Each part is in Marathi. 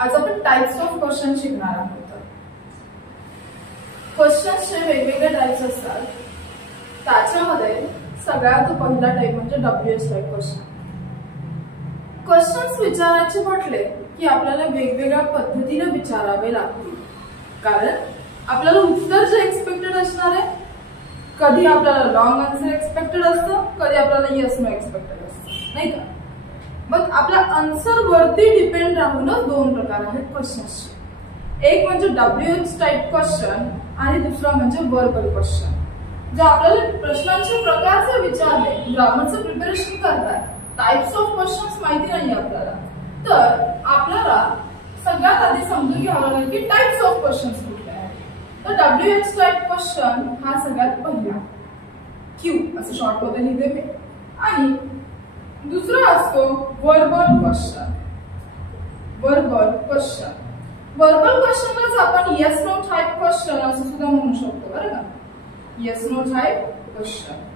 आज आपण टाइप्स ऑफ क्वेश्चन शिकणार आहोत। क्वेश्चन्सचे वेगवेगळे टाइप्स असतात। त्याच्यामध्ये सगळ्यात पहिला टाइप म्हणजे WH टाइप क्वेश्चन। क्वेश्चन्स विचारायचे म्हटले की आपल्याला वेगवेगळ्या पद्धतीने विचारावे लागतील, कारण आपल्याला उत्तर जे एक्सपेक्टेड असणार आहे, कधी आपल्याला लॉंग आन्सर एक्सपेक्टेड असतं, कधी आपल्याला येस नो एक्सपेक्टेड असतं, नाही का? मग आपल्या आन्सर वरती डिपेंड राहूनच दोन प्रकार आहेत क्वेश्चन्सचे। एक म्हणजे WH टाइप क्वेश्चन आणि दुसरा म्हणजे वर्बल क्वेश्चन। जे आपल्याला प्रश्नांचे प्रकार जर विचारले, ग्रामरचं प्रिपरेशन करताय, टाइप्स ऑफ क्वेश्चन्स माहिती नाही आपल्याला, तर आपल्याला सगळ्यात आधी समजून घ्यावं लागेल की टाइप्स ऑफ क्वेश्चन्स कुठले आहेत। तर WH टाइप क्वेश्चन हा सगळ्यात पहिला, क्यू असं शॉर्ट मध्ये लिहिते मी, आणि दुसरा असतो verbal question. Verbal question, verbal क्वेश्चनलाच आपण येस नो टाइप क्वेश्चन असं सुद्धा म्हणू शकतो, बरं का? Yes no type question.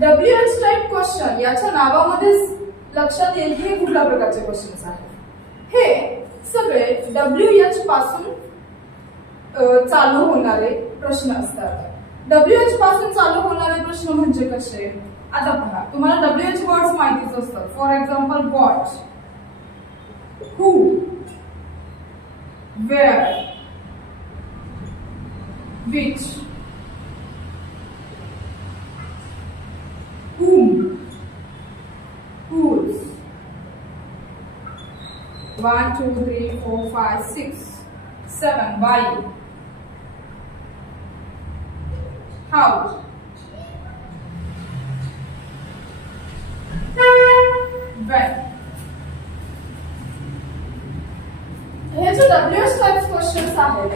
WH type question याच्या नावामध्येच लक्षात येईल की हे कुठल्या प्रकारचे क्वेश्चन्स आहेत। हे सगळे WH पासून चालू होणारे प्रश्न असतात। WH पासून चालू होणारे प्रश्न म्हणजे कसे? आता पहा, तुम्हाला WH वर्ड्स माहितीच असतात। For example what, who, where, which, whom, whose, 1 2 3 4 5 6 7, why, how, when। हे जे WH टाइप क्वेश्चन्स आहेत,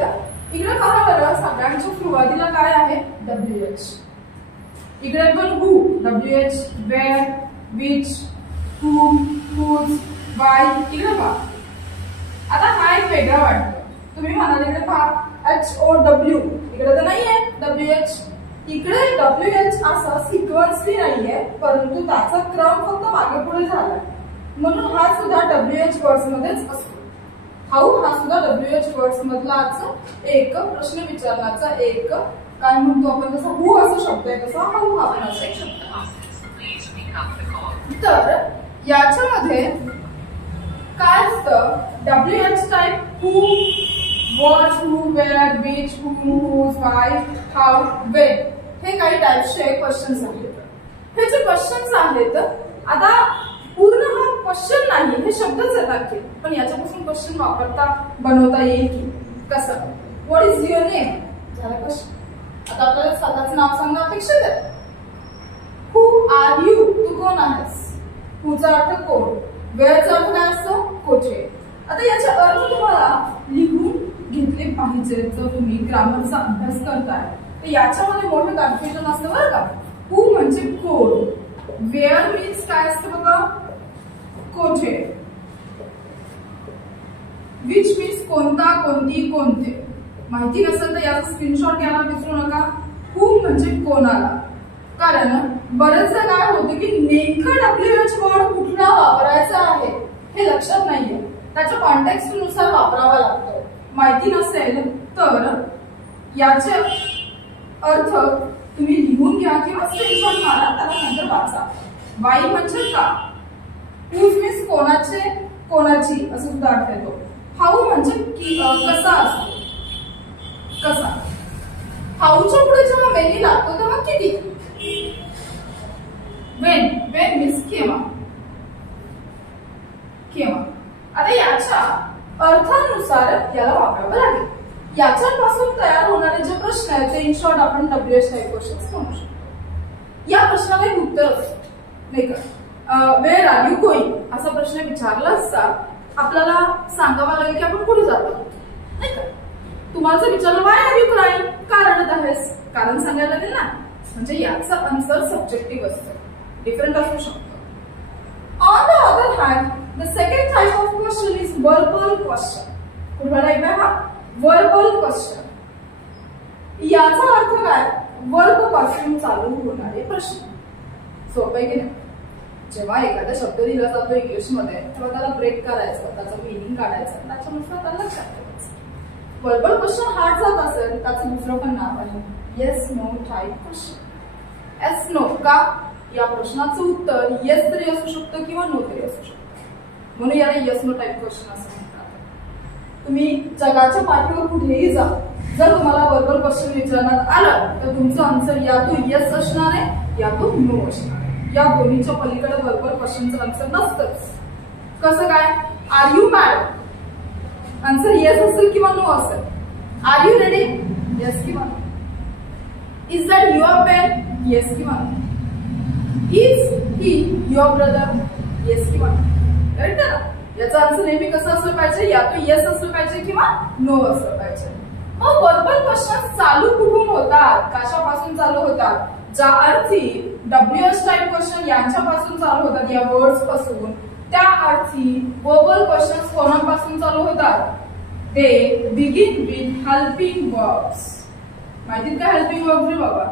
इकडे पहा बरं, सगळ्यांच्या सुरुवातीला काय आहे? WH। इकडे पण who, WH, where, which, whom, whose, why, इकडे पहा। आता हा एक वेगळा वाटतो, तुम्ही म्हणाल इकडे पहा HOW, इकडे तर नाहीये WH, इकडे WH असा सिक्वेन्सली नाहीये, परंतु त्याचा क्रम फक्त मागे पुढे झालाय, म्हणून हा सुद्धा WH वर्ड्स मध्येच असतो। हाऊ हा सुद्धा WH वर्ड्स मधलाच एक प्रश्न विचारण्याचा एक काय म्हणतो आपण, जसं हू असं शब्द आहे तसा हाऊ हा पण असू शकतो। तर याच्यामध्ये काय असतं? WH type who, what, who, where, which, whom, whose, why, how, when हे काही टाइप्सचे क्वेश्चन्स आहेत। हे जे क्वेश्चन्स आहेत, आता पूर्ण हा क्वेश्चन नाही, हे शब्दच येतात, पण याच्यापासून क्वेश्चन बनवता येईल की कसं? व्हॉट इज युअर नेम झाला क्वेश्चन। आता आपल्याला स्वतःचं नाव सांगणं अपेक्षित आहे। हू आर यू, तू कोण आहेस? हूचा अर्थ कोण, वेअरचा अर्थ काय असतो? कोठे। आता याचे अर्थ तुम्हाला लिहून घेतले पाहिजे जर तुम्ही ग्रामरचा अभ्यास करताय, तर याच्यामध्ये मोठं कन्फ्युजन असतं बरं का। हू म्हणजे कोण, वेअर मीन्स काय असतं बघा, कोठे, विच मीन्स कोणता, कोणती, कोणते। माहिती नसेल तर याचा स्क्रीनशॉट घ्यायला विसरू नका। हू म्हणजे कोणाला, कारण बरेचदा काय होतं की नेमका WH वर्ड कुठला वापरायचा आहे हे लक्षात नाहीये, त्याच्या कॉन्टेक्स्ट नुसार वापरावा लागतो। माहिती नसेल तर याचे अर्थ तुम्ही लिहून घ्या किंवा स्क्रीनशॉट मारा, त्याला नंतर वाचा। वाई म्हणजे का, हूज मीन्स कोणाचे, कोणाची असं सुद्धा अर्थ येतो। हाऊ म्हणजे कसा असतो, कसा। हाऊच्या पुढे जेव्हा मेनी लागतो तेव्हा किती। वेन, वेन मीन्स केव्हा, केव्हा। आता याच्या अर्थानुसार याला वापरावं लागेल। याच्यापासून तयार होणारे जे प्रश्न आहेत ते इन शॉर्ट आपण WH टाइप क्वेश्चन्स म्हणू शकतो। या प्रश्नाला एक उत्तर असतं, नाही का? वेअर आर यू गोइंग असा प्रश्न विचारला असता, आपल्याला सांगावं लागेल की आपण कुठे जातो, नाही का? तुम्हाला जर विचारलं वाय आर यू क्राईंग, का रडत आहेस, कारण सांगायला लागेल ना, म्हणजे याचा आन्सर सब्जेक्टिव्ह असतो, डिफरंट असू शकतो। On the other hand, the second type of question is verbal question. कुठला टाइप आहे हा? Verbal question. याचा अर्थ काय? वर्ब पासून चालू होणारे प्रश्न। सोपं आहे की नाही? जेव्हा एखादा शब्द दिला जातो इंग्लिशमध्ये तेव्हा त्याला ब्रेक करायचं, त्याचं मिनिंग काढायचं, त्याच्यानुसार त्याला लक्षात ठेवायचं. वर्बल क्वेश्चन हार्ड जात असेल त्याचं दुसरं पण नाव आहे yes no type question. Yes no का? या प्रश्नाचं उत्तर येस तरी असू शकतं किंवा नो तरी असू शकतं, म्हणून याला येस नो टाईप क्वेश्चन असं म्हणतात. तुम्ही जगाच्या पाठीवर कुठेही जा, जर तुम्हाला वर्बल क्वेश्चन विचारण्यात आलं तर तुमचं आन्सर या तो येस असणार आहे या तो नो असणार आहे. या दोन्हीच्या पलीकडे वर्बल क्वेश्चनचं आन्सर नसतंच. कसं काय? Are you mad? Answer yes असेल किंवा नो असेल. Are you ready? येस किंवा no. Is that your pen? Yes किंवा no. Is he your brother? Yes किंवा नो. करेक्ट आहे ना? याचा आन्सर नेहमी कसं असलं पाहिजे? या तो येस असलं पाहिजे किंवा नो असलं पाहिजे. मग वर्बल क्वेश्चन चालू कुठून होतात? कशापासून चालू होतात? ज्या अर्थी WH टाइप क्वेश्चन यांच्यापासून चालू होतात, या वर्ड्स पासून, त्या अर्थी वर्बल क्वेश्चन कोणापासून चालू होतात? ते बिगिन विथ हेल्पिंग वर्ब्स. माहितीत का हेल्पिंग वर्ब्स रे बाबा?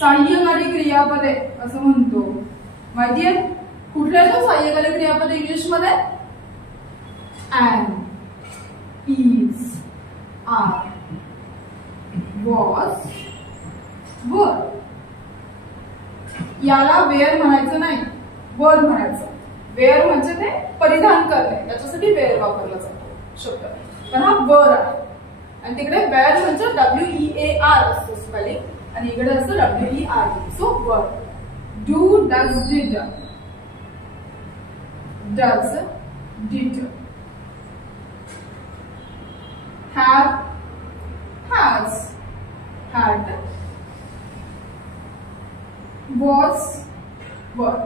सहाय्यकारी क्रियापदे असं म्हणतो. माहितीये कुठले आहेत सहाय्यकारी क्रियापदे इंग्लिश मध्ये? एम, इज, आर, वॉज, वर. याला वेअर म्हणायचं नाही, वर म्हणायचं. वेअर म्हणजे ते परिधान करणे, त्याच्यासाठी वेअर वापरला जातो शब्द, पण हा वर आहे. आणि तिकडे वेअर म्हणजे WEAR असतो स्पेलिंग आणि इकडे असतं WERE. सो वर. Do, does, did. Does, did. Have, has, had. Was, वर.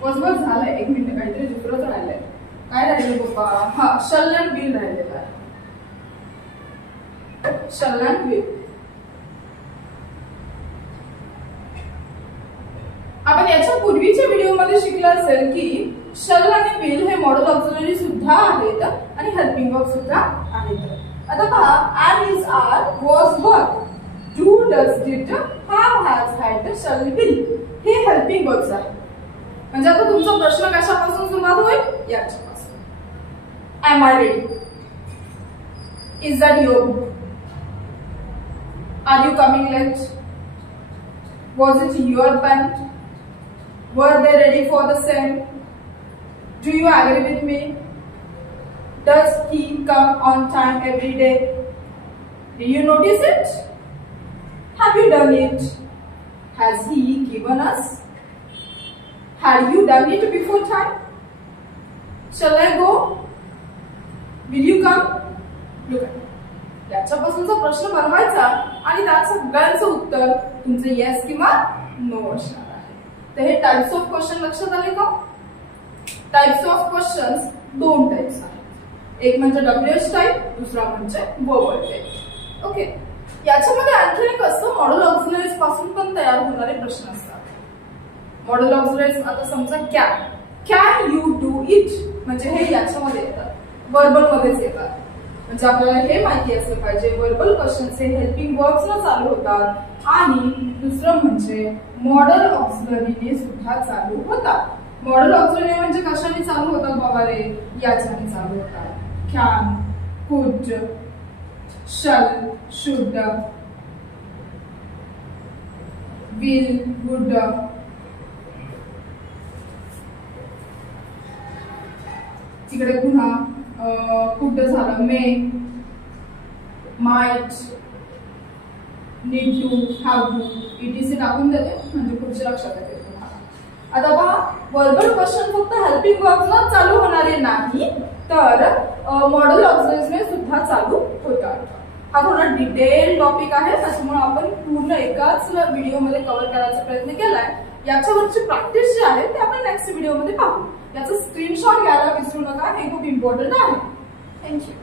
वॉज वर झालंय. एक मिनिट, काहीतरी दुसरंच राहिलंय. काय राहिलं बाबा? हा, शल अँड विल राहिलेला आहे. शल अँड विल. आपण याच्या पूर्वीच्या व्हिडिओमध्ये शिकलं असेल की शल आणि विल हे मॉडल ऑक्झिलरी सुद्धा आहेत आणि हेल्पिंग वर्ब सुद्धा आहेत. आता पहा, am, is, are, was, were, do, does, did, have, has, had, shall, will हे हेल्पिंग वर्ब्स आहेत. म्हणजे आता तुमचा प्रश्न कशापासून सुरुवात होईल? याच्यापासून. Am I ready? Is that your book? Are you coming late? Was it your pen? Were they ready for the same? Do you agree with me? Does he come on time every day? Do you notice it? Have you done it? Has he given us? Had you done it before time? Shall I go? Will you come? Look at it. याच्यापासूनचा प्रश्न बनवायचा आणि त्या सगळ्यांचं उत्तर तुमचं येस किंवा नो असणार. तर हे टाइप्स ऑफ क्वेश्चन लक्षात आले का? टाइप्स ऑफ क्वेश्चन्स दोन टाइप्स आहेत. एक म्हणजे WH टाइप, दुसरा म्हणजे वर्बल टाइप. ओके. याच्यामध्ये आणखी एक असं मॉडेल ऑक्झिलरीज पासून पण तयार होणारे प्रश्न असतात. मॉडेल ऑक्झिलरीज आता समजा कॅन यू डू इट म्हणजे हे याच्यामध्ये येतात, वर्बल मध्येच येतात. म्हणजे आपल्याला हे माहिती असलं पाहिजे वर्बल क्वेश्चन्स हे हेल्पिंग वर्ब्स न चालू होतात आणि दुसरं म्हणजे मॉडेल ऑक्झिलरीने सुद्धा चालू होतात. मॉडेल ऑक्झिलरी म्हणजे कशाने चालू होतात बाबा रे? याच्याने चालू होतात. कॅन, कुड, शल, शुड, विल, वुड. तिकडे पुन्हा कुड झालं, may, might, need to, have to, ETC टाकून देते म्हणजे पुढचे लक्षात येते तुम्हाला. आता पहा, वर्बल क्वेश्चन फक्त हेल्पिंग वर्ब्सना चालू होणारे नाही तर मॉडेल ऑक्झिलरीजने सुद्धा चालू होतात. हा थोडा डिटेल टॉपिक आहे, त्याच्यामुळे आपण पूर्ण एकाच व्हिडिओमध्ये कव्हर करायचा प्रयत्न केलाय. याच्यावरची प्रॅक्टिस जी आहे ते आपण नेक्स्ट व्हिडिओमध्ये पाहू. याचा स्क्रीनशॉट घ्यायला विसरू नका, हे खूप इम्पॉर्टंट आहे. थँक्यू.